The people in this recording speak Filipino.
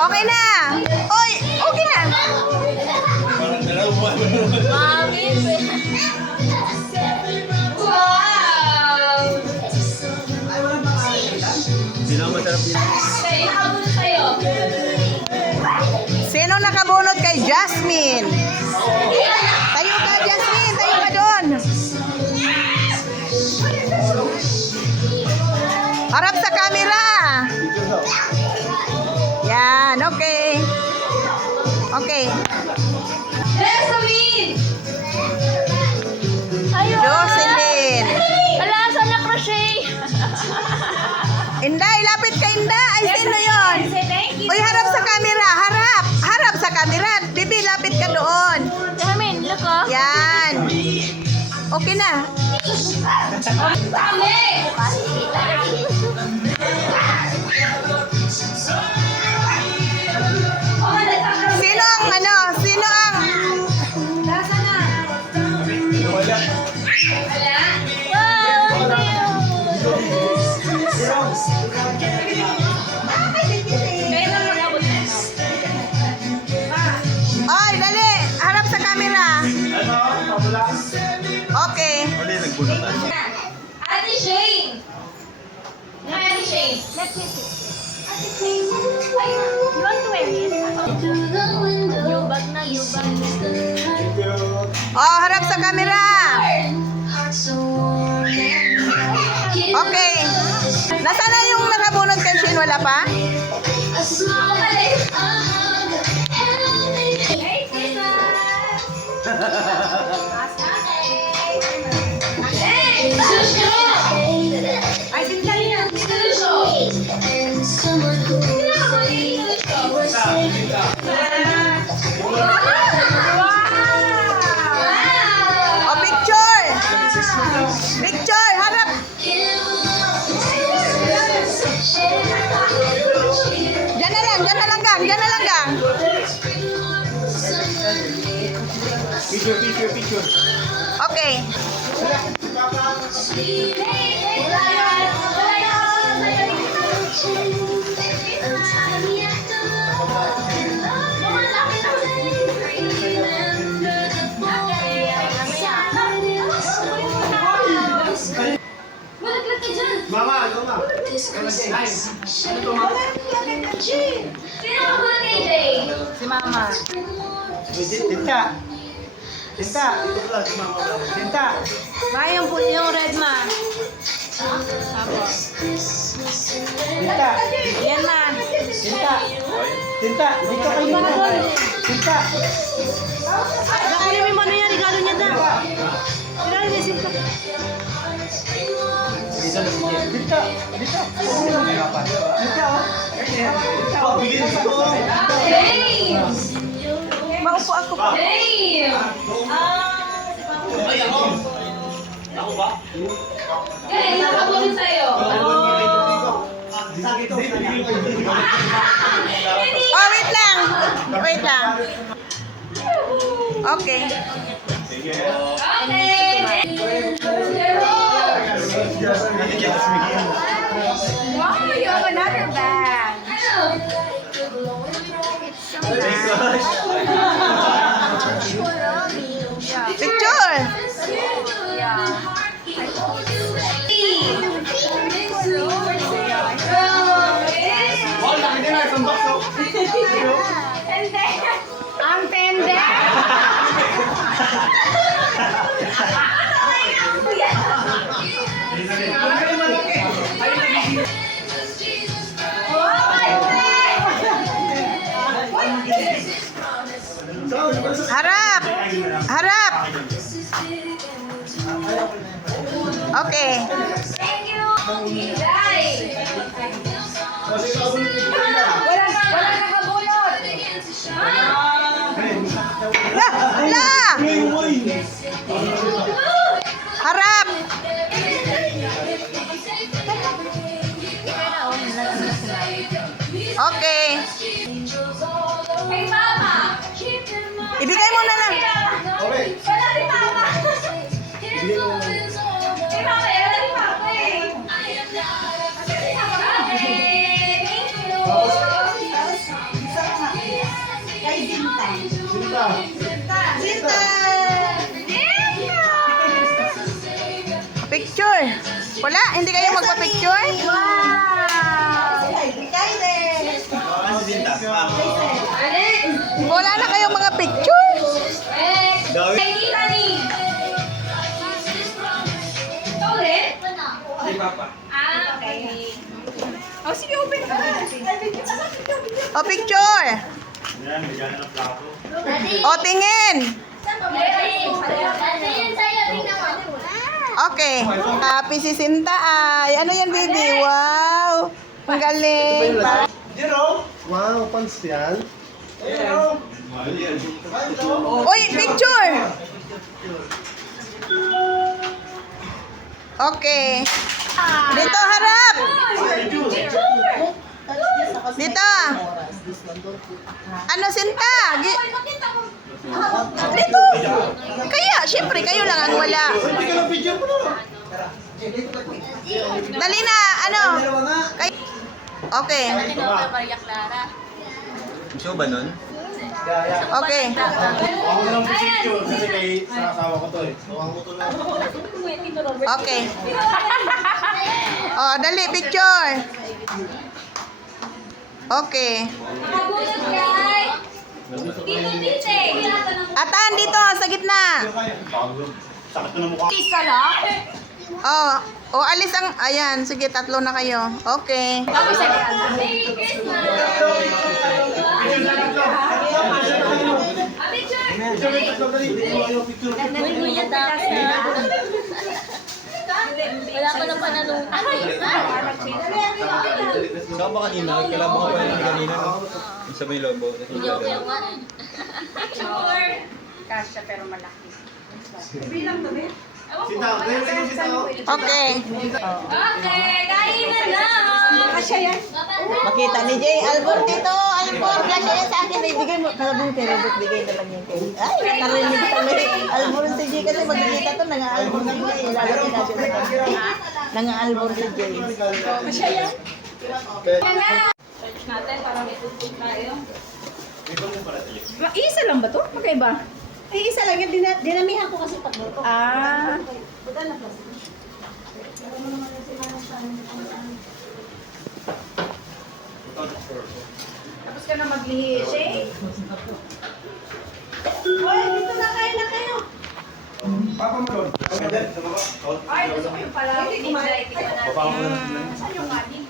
Okay na. Oy, okay na. Mami. Wow! Sino nakabunot kay Jasmine? Tayo ka, Jasmine. Tayo ka doon. Harap sa camera. Yan, okay. Okay. Jocelyn! Ayun! Jocelyn. Ala, saan na crochet? Inday, lapit ka, Inday. Ay, sino yun? Thank you. Uy, harap sa camera. Harap. Harap sa camera. Bibi, lapit ka doon. Jamin, look oh. Yan. Okay na. Sino ang ano? Sino ang... Ay, dali. Harap sa camera. Okay. Ate Shane! Hi, Ate Shane. Let's see. Ate Shane. Ay, you want to wear it? Yubag na, yubag. Oh, harap sa camera. Okay. Nasaan na yung nakabunot kay Shin? Wala pa? Ay, sintali na. Oh, picture. Picture, harap. Diyan na lang, diyan na lang gang, diyan na lang gang. Picture. Okay. Mama, ito na. Sino ka ba kay Jay? Si Mama. Tinta. Tinta. Tinta. Yung red ma. Tinta. Yan na. Tinta. Tinta. Dito kayo. Tinta. Nakunin mo na yan, regalo niya na. Regalo niya si Tinta. Tinta. Tinta. Oh, bigyan ko. James! Maupo ako pa. James! Ako ba? Kaya nakabulong sa'yo. Oh, wait lang. Wait lang. Okay. Wow, you have another bag. Picture. Ang tende. Harap. Harap. Okay. Thank you. Jai. Wala nakabulot. La! Harap! Okay. Hey, Mama. Ibigay mo na lang. Okay. Wala si Mama. Hey, Mama. Wala si Papa eh. Wala? Hindi kayo magpa-picture? Wow! Ano din ta? Wala na kayong mga picture? Dawid. Kay Tita ni. Ikaw rin? Si Papa. Ah, okay. Oh, sige, open ka. O, picture. Yan, bigyan ng plato. O, tingin. Daddy, yun sa'yo. Tingnan mo. Okay. Happy si Sinta ay. Ano yan, baby? Wow. Ang galing. Jerome. Wow, pants yan. Jerome. Yan. Uy, picture. Okay. Dito, harap. Dito. Ano, Sinta? Dito. Kaya, syempre, kayo lang ang wala. Hindi ka lang picture mo na. Dali na, ano? Okay. Maria Clara. Show ba nun? Okay. Ako na lang picture kasi kay sa asawa ko to eh. Tawang ko to na. Okay. Oh, dali, picture. Okay. Nakabulot kay Tito Tite. Atan, dito, sa gitna. Sakit na mukha. Isa lang? Oh, oh, alis ang, ayan, sige, tatlo na kayo. Okay. Tapos sa Merry Christmas! Wala pa na panalunan. Saan ba kanina? Kailan mo ka pa yung kanina? Sa may lobo. Hindi ako yung nga eh. Picture! Kasya pero malaki. Sita, kaya sige sita ko. Okay. Okay, kainan na! Kasya yan. Makita ni Jay, Albor dito, Albor, kasya yan sa akin. Ibigay mo, kalabong kay Robert, bigay na lang yan kay. Ay, nakarinig kami. Albor si Jay kasi magkikita to, nanga-albor si Jay. Lalaki na siya na. Nanga-albor si Jay. Kasya yan? Search natin para may tutok tayo. Isa lang ba to? Magkaiba? Ay, isa lang yan. Dinamihan ko kasi pagluto. Ah. Tapos ka na maglihi, Shay? Hoy, dito na kayo. Papa mo doon. Ay, gusto ko yung pala. Hindi ko Papa mo doon. Saan yung kanin?